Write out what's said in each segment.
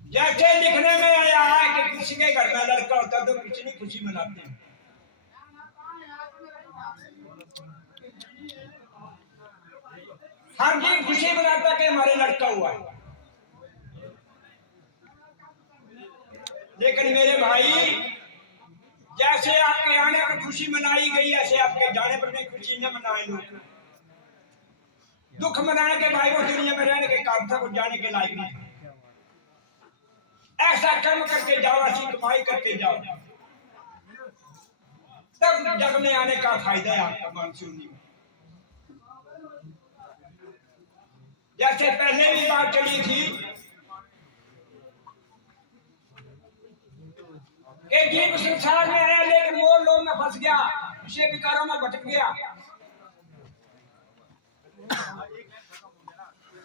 जैसे लिखने में आया है कि किसी के घर में लड़का होता तो कितनी खुशी मनाते हैं। हर दिन खुशी मनाता कि हमारे लड़का हुआ है। लेकिन मेरे भाई, जैसे आपके आने पर खुशी मनाई गई ऐसे आपके जाने पर भी खुशी न मनाए लोग। दुख मनाए के भाई वो दुनिया में रहने के काम था, वो जाने के लायक नहीं। ऐसा कर्म करके जाओ, ऐसी कमाई करके जाओ, तब जग में आने का फायदा है आपका मानसूनी में। जैसे पहले भी बात चली थी कि जीव संसार में आया लेकिन मोह लोभ में फंस गया, विषय विकारों में भटक गया।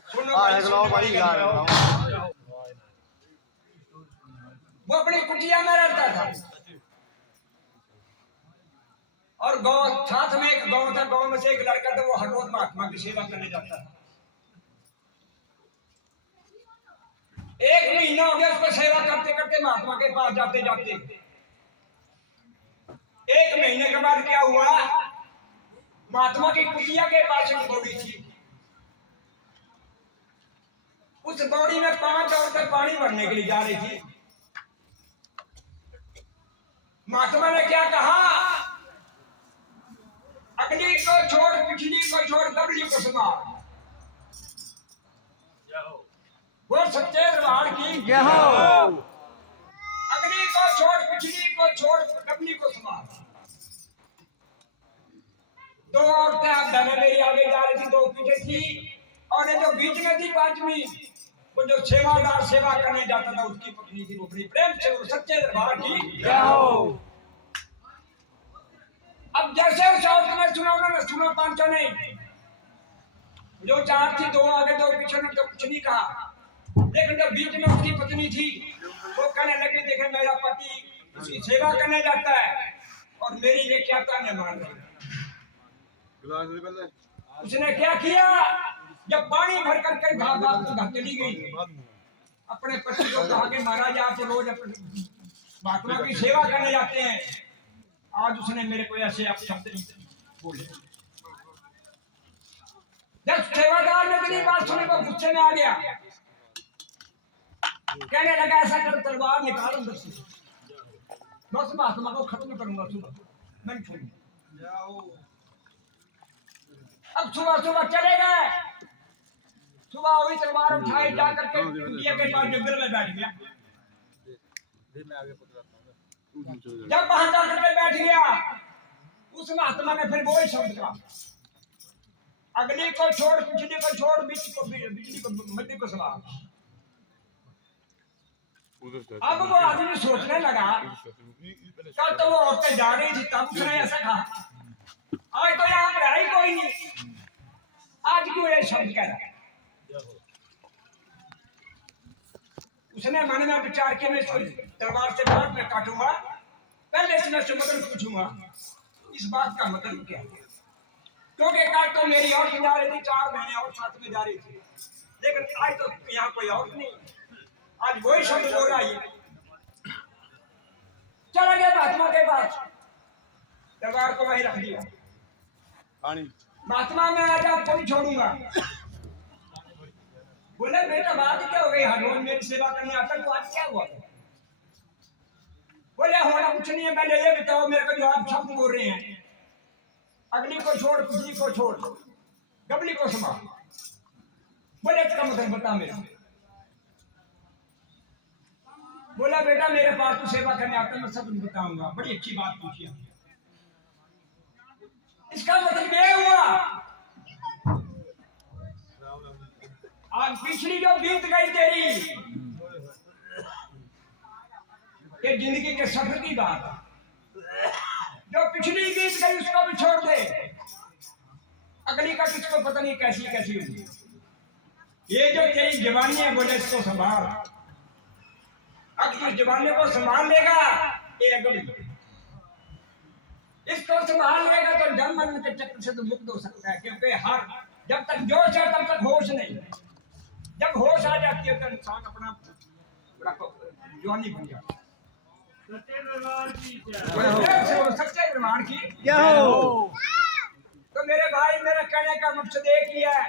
सुनो भाई, वो अपनी कुटिया में रहता था और गांव साथ में एक गांव था, गांव में से एक लड़का था, वो हर रोज महात्मा की सेवा करने जाता था। एक महीना हो गया उसको सेवा करते करते महात्मा के पास जाते जाते। एक महीने के बाद क्या हुआ, महात्मा की कुटिया के पास एक बौड़ी थी। उस बौड़ी में 5 औरतें पानी भरने के लिए जा रही थी। महात्मा ने क्या कहा, अगली को छोड़, पिछली को छोड़, गबली को संभाल। वो सच्चे दरबार की जय हो। अगली को छोड़, पिछली को छोड़, गबली को संभाल। 2 औरतें आप धने मेरी आगे जा रही थी, 2 पीछे थी, और ये जो बीच में थी 5वीं, वो जो सेवादार सेवा करने जाता था उसकी पत्नी थी। वो बड़ी प्रेम से वो सच्चे दरबार की जय हो। अब जैसे उस औरत ने सुना, उन्होंने सुना, 5 नहीं, जो 4 थी, 2 आगे 2 पीछे ने तो कुछ नहीं कहा। लेकिन जब बीच में उसकी पत्नी थी, वो कहने लगी, देखे मेरा पति उसकी सेवा करने जाता है और मेरी ये क्या ताने मार रही है। उसने क्या किया, जब पानी भर कर कई भाग भाग तो घर चली गई, अपने पति को कहा कि महाराज आप रोज अपने महात्मा की सेवा करने जाते हैं, आज उसने मेरे को ऐसे आप शब्द नहीं बोले। जब सेवादार ने मेरी बात सुनी तो गुस्से में आ गया, कहने लगा ऐसा कर, तलवार निकाल अंदर से, मैं उस महात्मा को खत्म करूंगा सुबह, नहीं छोड़ूंगा। अब सुबह सुबह चले गए, सुबह हुई, तलवार उठाई, जाकर के कुटिया के पास जंगल में बैठ गया। जब वहां जाकर के बैठ गया, उस महात्मा ने फिर वही शब्द कहा, अगली को छोड़, पिछली को छोड़, बिजली को मध्य को संभाल। अब वो आदमी सोचने लगा, कल तो वो औरतें जा रही थी तब उसने ऐसा कहा, आज तो यहाँ पर आई कोई नहीं, आज क्यों ये शब्द कह रहा। उसने मन में विचार किया, मैं इसको तलवार से बाद में काटूंगा, पहले इसमें से मतलब पूछूंगा इस बात का मतलब क्या है। क्योंकि कल तो मेरी औरत जा रही थी, 4 महीने और साथ में जा रही थी, लेकिन आज तो यहाँ कोई और नहीं, आज वही शब्द बोल रहा है। चला गया महात्मा के पास, तलवार को वहीं रख दिया। महात्मा मैं आज आपको नहीं छोड़ूंगा। बोले बेटा बात क्या हो गई, हर रोज मेरी सेवा करने आता तो आज क्या हुआ। बोले होना कुछ नहीं है, पहले ये बताओ मेरे को जो आप शब्द बोल रहे हैं, अगली को छोड़, पिछली को छोड़, गबली को संभाल, बोले इसका मतलब बता मेरे। बोला बेटा मेरे पास तो सेवा करने आता, मैं सब बताऊंगा। बड़ी अच्छी बात पूछी। इसका मतलब ये हुआ आज पिछली जो बीत गई तेरी ये जिंदगी के सफर की बात, जो पिछली बीत गई उसको भी छोड़ दे, अगली का किसको पता नहीं कैसी कैसी होगी। ये जो तेरी जवानी है बोले इसको संभाल, अब इस जवानी को संभाल लेगा ये अगली, इसको संभाल लेगा तो जन्म मरण के चक्र से तो मुक्त हो सकता है। क्योंकि हर जब तक जोश है तब तक होश नहीं, जब होश आ जाती है तो इंसान अपना बड़ा जवानी बन गया। सच्चे दरबार की सच्चे दरबार की क्या हो? तो मेरे भाई, मेरा कहने का मकसद एक ही है,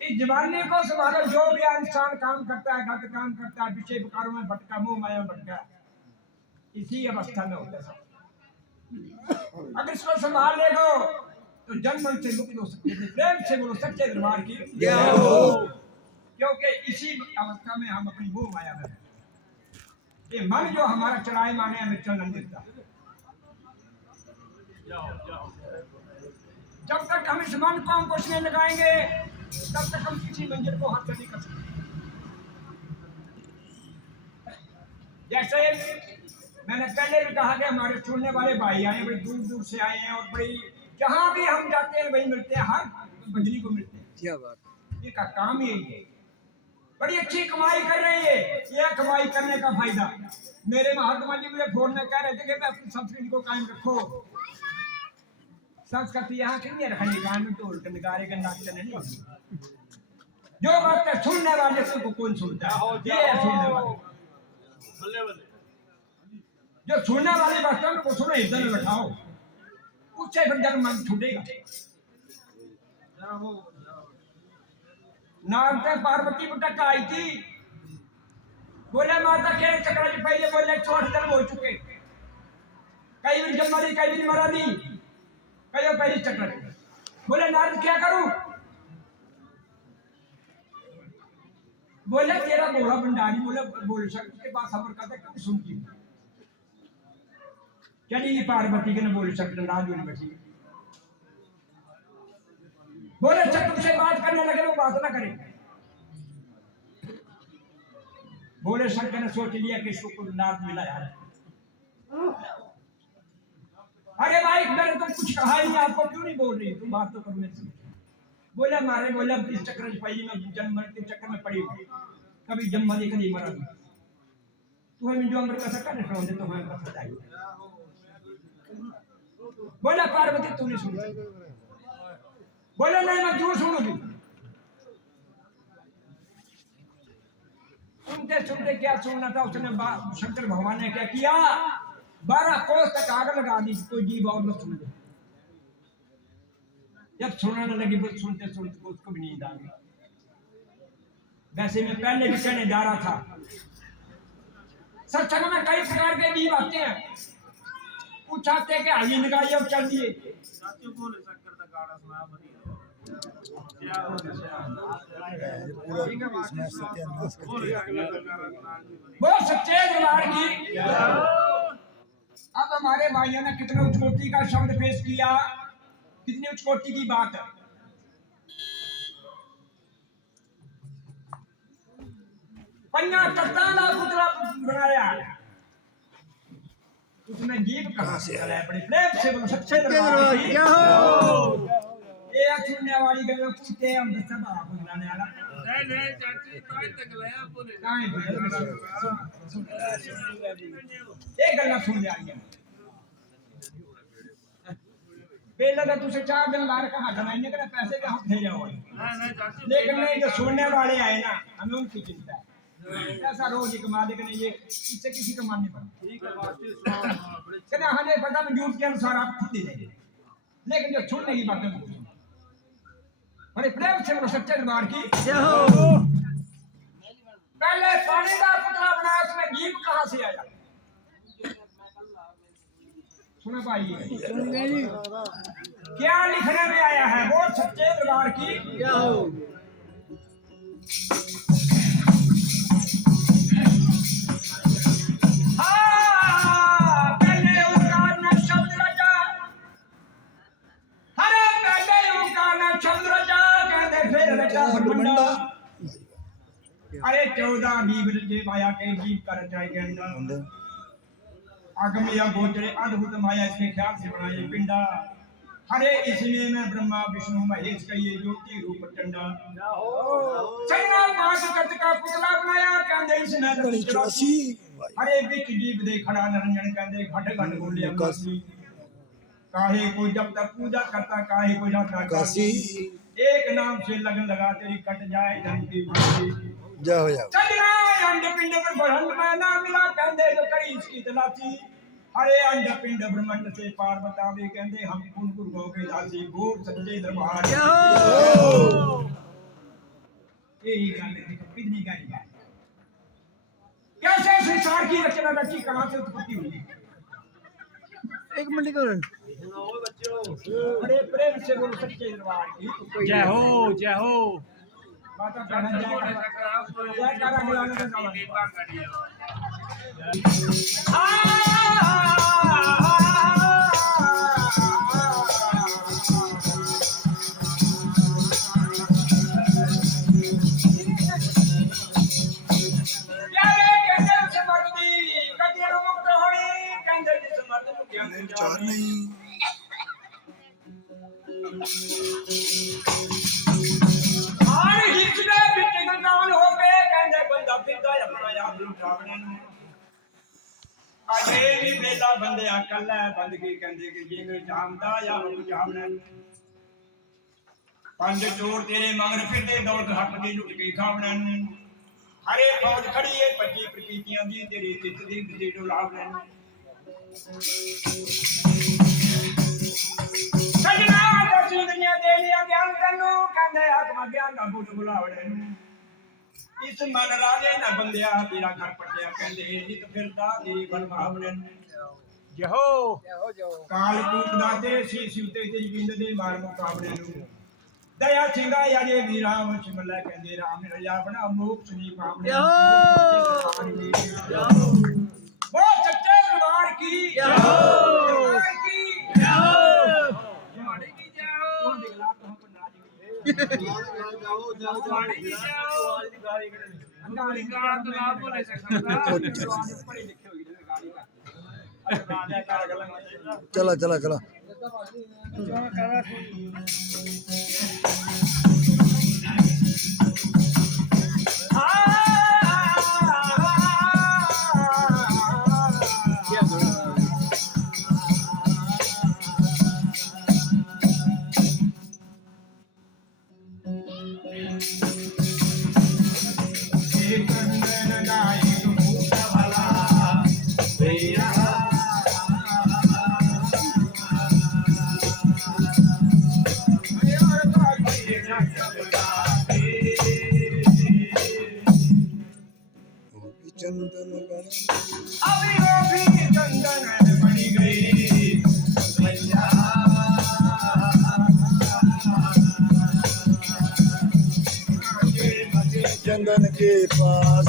इस जवानी को संभालो। जो भी इंसान काम करता है, गलत काम करता है, विषय विकारों में भटका, मुंह माया भटका, इसी अवस्था में होता है सब। अगर इसको संभाल ले गो तो जन्म से मुक्त हो सकते हैं। प्रेम से बोलो सच्चे दरबार की, क्योंकि इसी अवस्था में हम अपनी मुंह माया में, ये मन जो हमारा चलाए माने हमें चलने नहीं देता। जब तक हम इस मन को अंकुश नहीं लगाएंगे, तब तक हम किसी मंजिल को हासिल नहीं कर सकते। जैसे मैंने पहले भी कहा कि हमारे सुनने वाले भाई आए, बड़ी दूर दूर से आए हैं, और बड़ी जहां भी हम जाते हैं वही मिलते हैं, हर बजरी को मिलते हैं। क्या बात? ये का काम यही है। बड़ी अच्छी कमाई कर रहे हैं ये कमाई करने का फायदा। मेरे महात्मा जी मुझे फोन में कह रहे थे कि अपनी संस्कृति को कायम रखो। संस्कृति यहाँ की नहीं रखनी, कान में ढोल के नगारे के नाचते नहीं होगी। जो बात सुनने वाले से को कौन सुनता है? ये है सुनने वाले। जो सुनने वाली बातों को सुनो, इधर में बैठाओ, उससे फिर जन्म मन छूटेगा। नारते पार्वती बुटक आई थी, बोले माता के चक्र पहले बोले 4 जन्म हो चुके, कई भी जन्म दी, कई भी मरा दी, कई पहली चक्र। बोले नारद क्या करूं? बोले तेरा बोला भंडारी, बोले बोल सकते के पास खबर करते क्यों सुनती? चली पार्वती के न बोल सकते, नाराज होने बैठी। बोले अच्छा तुमसे बात करने लगे, वो बात ना करें। बोले शंकर ने सोच लिया कि इसको कुछ नाद मिला यार। अरे भाई मैंने तो कुछ कहा ही नहीं, आपको क्यों नहीं बोल रही? तुम बात तो करो मेरे से। बोले मारे, बोले इस चक्कर में पड़ी, मैं जन्म मरण के चक्कर में पड़ी हूँ, कभी जन्म दी कभी मरा दी। तुम्हें जो अमृत का सकता नहीं तो हमें पता चाहिए। बोला पार्वती तू नहीं सुन। बोले नहीं मैं क्यों सुनूंगी? सुनते सुनते क्या सुनना था, उसने शंकर भगवान ने क्या किया, 12 कोस तक आग लगा दी, कोई जीव और न सुन ले। जब सुनने लगी फिर सुनते सुनते उसको भी नींद आ गई। वैसे मैं पहले भी कहने जा रहा था, सत्संग में कई प्रकार के जीव आते हैं, पूछाते कि आइए निकालिए और चल दिए। वो सच्चे दरबार की। अब हमारे भाइयों ने कितने उच्च कोटि का शब्द पेश किया, कितनी उच्च कोटि की बात है। पन्ना तत्ताना पुतला बनाया, उसमें जीव कहां से आया? बड़े प्रेम से बोलो सच्चे दरबार की। ये सुनने वाली गल्ला पूछते हम दस बाप बुलाने वाला नहीं चाची ताई तक लाया पूरे ताई एक गल्ला सुन ले आई पहले तो तुझे 4 दिन लार का हाथ बनाने के पैसे के हाथ दे जाओ। नहीं चाची, लेकिन नहीं जो सुनने वाले आए ना, हमें उनकी चिंता है। ऐसा रोज ही कमा दे कि नहीं, ये इससे किसी का मान नहीं पड़ता। ठीक है बात है, हमें पता मौजूद के अनुसार आप खुद ही देंगे, लेकिन जो सुनने की बातें बड़े प्रेम से बोलो सच्चे दरबार की। पहले पानी का पुतला बनाया, उसमें जीव कहां से आया? सुना भाई क्या लिखने में आया है? वो सच्चे दरबार की। क्या हो अरे 14 बीब रचे माया के जीव कर जाए गंडा, आगम या गोचरे अद्भुत माया इसके ख्याल से बनाए पिंडा। हरे इसमें मैं ब्रह्मा विष्णु महेश का ये ज्योति रूप टंडा। चंद्रा 5 कट का पुतला बनाया, कहते इसमें हरे बीच जीव दे खड़ा निरंजन, कहते घट घट बोले काशी। काहे को जब तक पूजा करता, काहे को जाता काशी। एक नाम से लगन लगा तेरी कट जाए धन की फांसी। जाओ जाओ चंद्रा अंड पिंड ब्रह्मांड में ना मिला कहते जो करी इसकी तलाशी हरे अंड पिंड ब्रह्मांड से पार बतावे कहते हम कुल गुरु के दासी बोल सच्चे दरबार यही गल है कितनी गाली है कैसे संसार की रचना रची कहां से उत्पत्ति हुई एक मिनट करो सुनाओ बच्चों बड़े प्रेम से बोलो सच्चे दरबार की जय हो जय हो माता बहन जय करा बुलाने का चार नहीं हर हिच दे विच गलगान हो के कहंदे बंदा फिरदा अपना आप लुटावणे ਨੂੰ ਅਜੇ ਵੀ ਮੇਲਾ ਬੰਦਿਆ ਕੱਲਾ ਬੰਦਗੀ ਕਹਿੰਦੇ ਕਿ ਜੇ ਕੋਈ ਜਾਣਦਾ ਜਾਂ ਉਹ ਜਾਣਦਾ ਪੰਜ ਚੋਰ ਤੇਰੇ ਮਗਰ ਫਿਰਦੇ ਦੌਲਤ ਹੱਕ ਦੀ ਲੁੱਟ ਕੇ ਖਾਵਣੇ ਨੂੰ ਹਰੇ ਫੌਜ ਖੜੀ ਏ ਪੱਜੀ ਪ੍ਰਤੀਤੀਆਂ ਦੀ ਤੇਰੀ ਚਿੱਤ ਦੀ ਦਿੱਤੀ ਡੁਲਾਵਣੇ ਨੂੰ ਸਜਣਾ ਦਸੀ ਦੁਨੀਆ ਦੇ ਲਿਆ ਗਿਆਨ ਤੈਨੂੰ ਕਹਿੰਦੇ ਆਤਮਾ ਗਿਆਨ ਦਾ ਬੁੱਧ ਬੁਲਾਵਣੇ ਨੂੰ ਇਸ ਮਨ ਰਾਜੇ ਨਾ ਬੰਦਿਆ ਤੇਰਾ ਘਰ ਪਟਿਆ ਕਹਿੰਦੇ ਨਿਤ ਫਿਰਦਾ ਤੇਰੀ ਬਨਵਾਵਣੇ ਨੂੰ जय हो ਕਾਲ ਕੂਟ ਦਾ ਤੇਰੇ ਸੀਸ ਉੱਤੇ ਤੇਰੀ ਬਿੰਦ ਦੇ ਮਾਰ ਮੁਕਾਬਲੇ ਨੂੰ ਦਇਆ ਸਿੰਘਾ ਅਜੇ ਵੀ ਰਾਮ ਸਿਮਲਾ ਕਹਿੰਦੇ ਰਾਮ ਰਜਾ ਬਣਾ ਮੋਕਸ਼ ਨਹੀਂ ਪਾਵਣੇ वो सच्चे दरबार की जय हो दरबार की जय हो माड़ी की जय हो कौन दिखला तो हम नाच जाओ माड़ी की जय हो गाली गाना तो ना बोले सकता पढ़ी लिखी होगी गाली का राजा का गला चला चला चला चंदन अभी वो भी चंदन बनी गई भैया चंदन के पास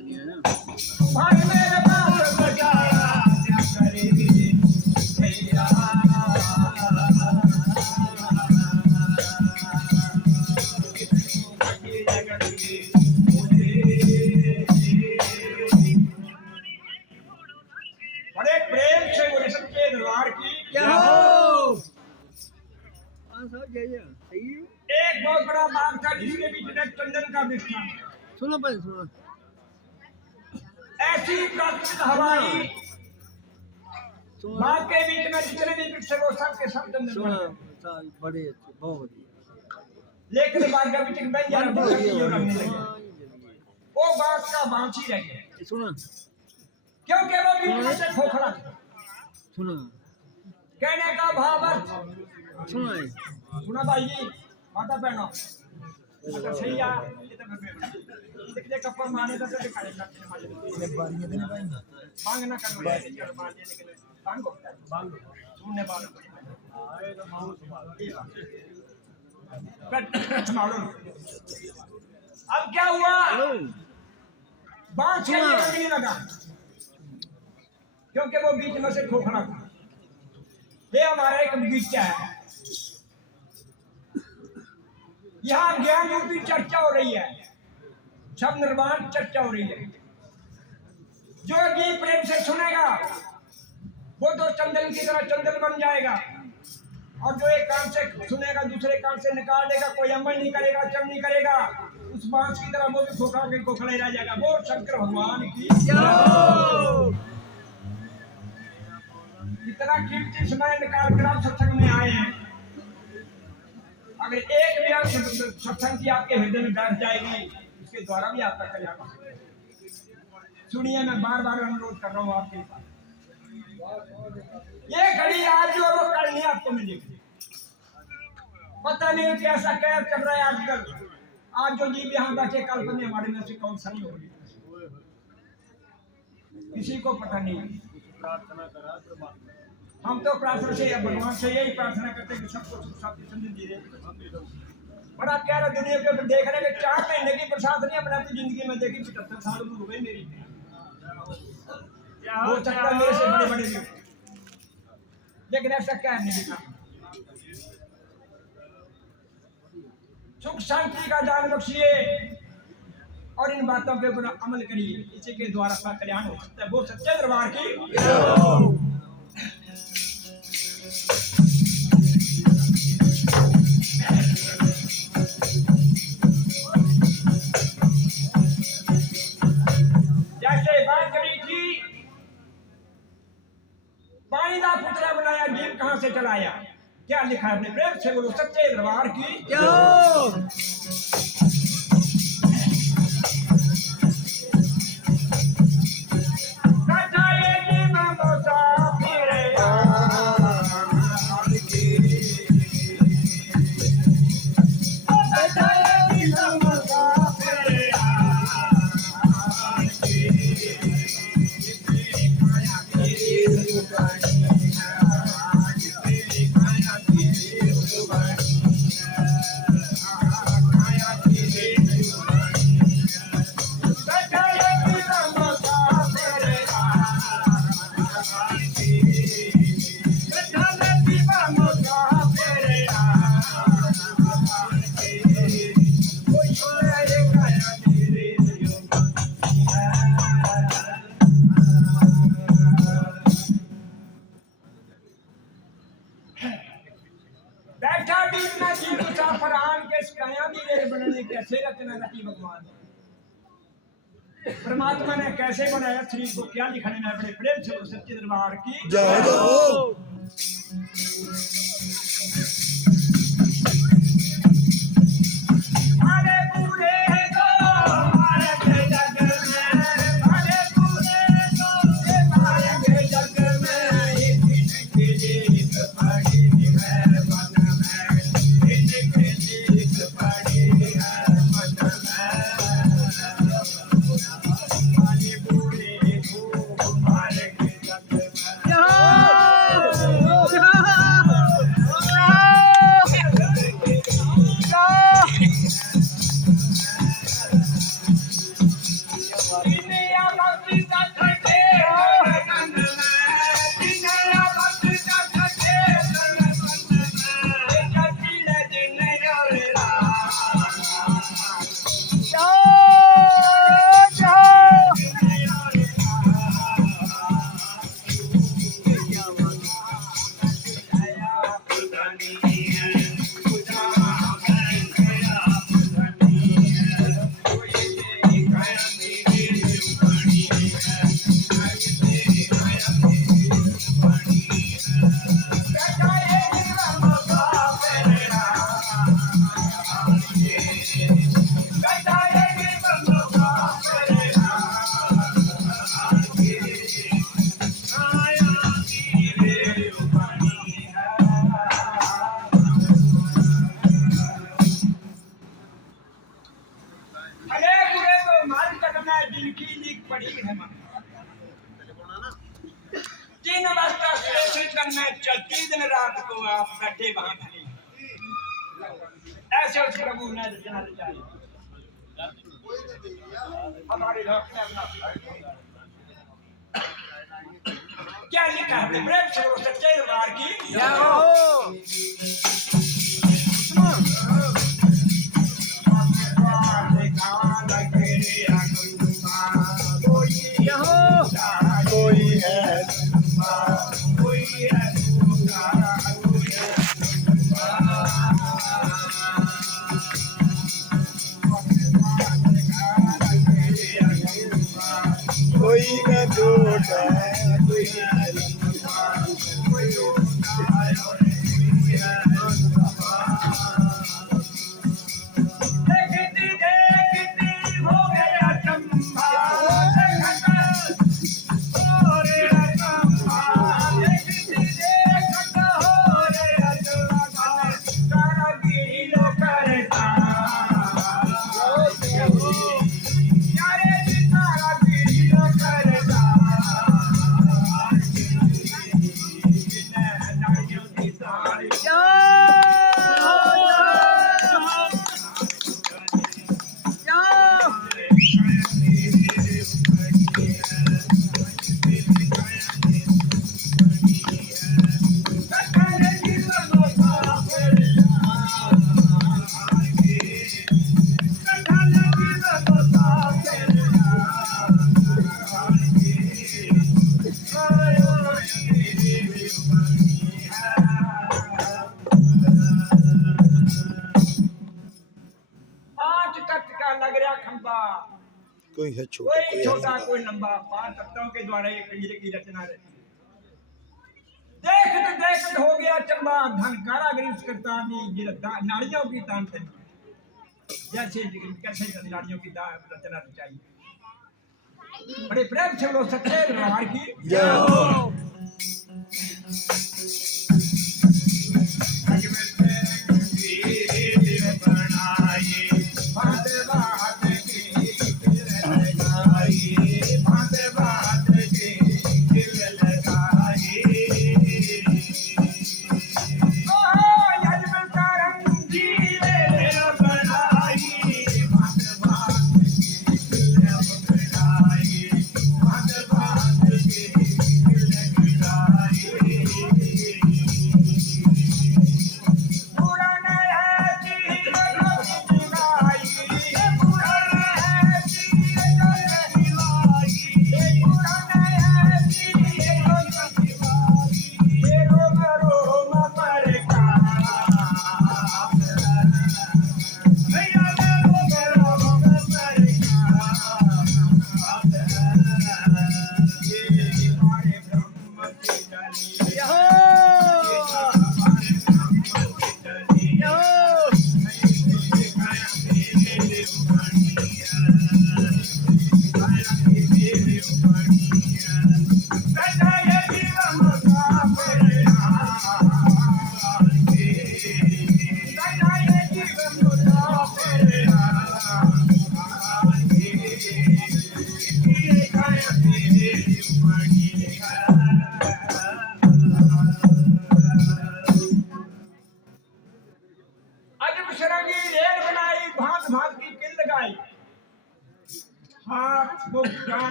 भाई मेरे बाप बजाया क्या करेगी भैया बड़े प्रेम से बोले सच्चे दरबार की जय हो सब जय जय सही है एक बहुत बड़ा बाग था जिसके बीच में चंदन का वृक्ष था सुनो पहले सुनो ऐसी प्राकृतिक हवाई सुनो बाग के बीच में जितने भी वृक्ष है वो सब के सब चंदन सुनो बने। बड़े अच्छे बहुत बढ़िया लेकिन बाग का बीच में बैठ जाना बहुत पड़ता है, लगने लगे। बढ़िया वो बाग का बांसी रह गया सुनो क्योंकि वो बीच से खोखला था सुनो कहने का भाव अर्थ सुनो सुना भाई जी माता बहनों अच्छा सही है ये तो घर में देखिए कपड़ मारने का तो दिखाने लगते हैं माजे बारियां देने पाएंगे बांग ना करो यार मार देने के लिए बांग होता है बांग सुनने वालों को आए तो माहौल संभालो अब क्या हुआ बांग से नहीं लगा क्योंकि वो बीच में से खोखला था ये हमारा एक बगीचा है यहाँ ज्ञान रूपी चर्चा हो रही है सब निर्माण चर्चा हो रही है जो गीत प्रेम से सुनेगा वो तो चंदन की तरह चंदन बन जाएगा और जो एक कान से सुनेगा दूसरे कान से निकाल देगा, कोई अमल नहीं करेगा, चल नहीं करेगा, उस बांस की तरह वो भी खोखा के खोखले रह जाएगा। वो शंकर भगवान की इतना कीमती समय निकाल कर आप सत्संग में आए हैं। अगर एक भी आप सत्संग की आपके हृदय में बैठ जाएगी, उसके द्वारा भी आपका कल्याण हो सकता है। सुनिए, मैं बार बार अनुरोध कर रहा हूँ आपके पास, ये घड़ी आज जो वो कल नहीं आपको मिलेगी। पता नहीं कैसा क्या चल रहा है आजकल। आज जो जीव यहाँ बैठे, कल पता नहीं हमारे में से कौन सा नहीं होगी, किसी को पता नहीं। हम तो प्रार्थना से भगवान से यही प्रार्थना करते हैं कि सबको सुख शांति समृद्धि दे। बड़ा कह रहा दुनिया के ऊपर देख रहे हैं कि 4 महीने की बरसात नहीं अपने अपनी जिंदगी में देखी। 75 साल उम्र हो गई मेरी, हो सकता है मेरे से बड़े बड़े लोग, लेकिन ऐसा क्या नहीं दिखा। सुख शांति का दान बख्शिए और इन बातों के ऊपर अमल करिए, इसी के द्वारा आपका कल्याण हो सकता है। वो सच्चे दरबार की जैसे बात करी थी, पानी का पुतला बनाया, जीव कहां से चलाया, क्या लिखा है अपने प्रेम से बोलो सच्चे दरबार की। बैठा बीतना जी मुसाफरान के सिकाया भी मेरे बनने कैसे रचना रची भगवान परमात्मा ने कैसे बनाया शरीर को, क्या लिखने में बड़े प्रेम से सच्चे दरबार की जय हो। चलती दिन रात को आप बैठे वहां खड़े, ऐसे उस प्रभु ने रचना रचाई। हमारे क्या लिखा है प्रेम से वो सच्चे दरबार की जय हो। कोई है कोई है छोटा कोई कोई छोटा है कोई लंबा, 5 तख्तों के द्वारा ये पिंजरे की रचना रहती है। देखत देखत हो गया चंबा, धन कारागरी उस करता भी नाड़ियों की तान तन, जैसे कैसे नाड़ियों की रचना रचाई। बड़े प्रेम से बोलो सच्चे दरबार की जय हो।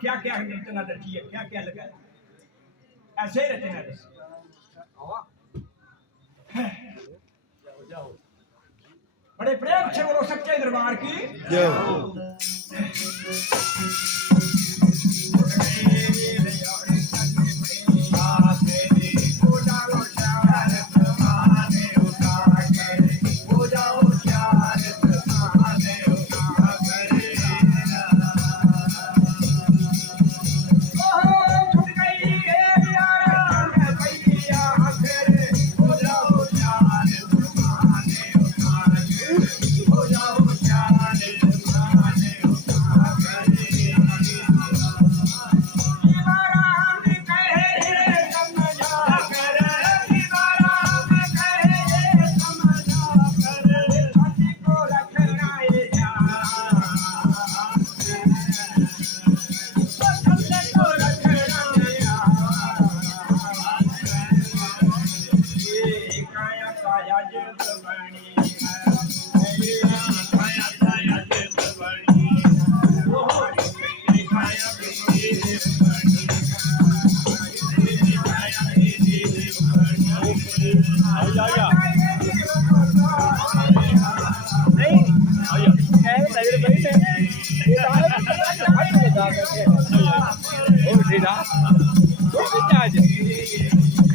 क्या क्या रचना रची है, क्या क्या लगा ऐसे ही रचना रची। बड़े प्रेम से बोलो सच्चे दरबार की जय हो।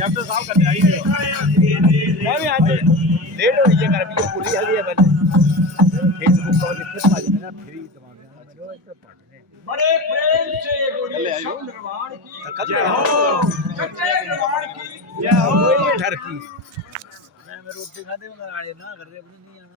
चैप्टर साफ करने आई है। मैं भी आज लेट हो गई है कर भी पूरी है ये पहले फेसबुक पर लिख के आज मेरा फ्री दिमाग में जो एक पढ़ने बड़े प्रेम से बोलिए सब दरबार की जय हो, सच्चे दरबार की जय हो। ठर की मैं रोटी खाते हुए ना कर रहे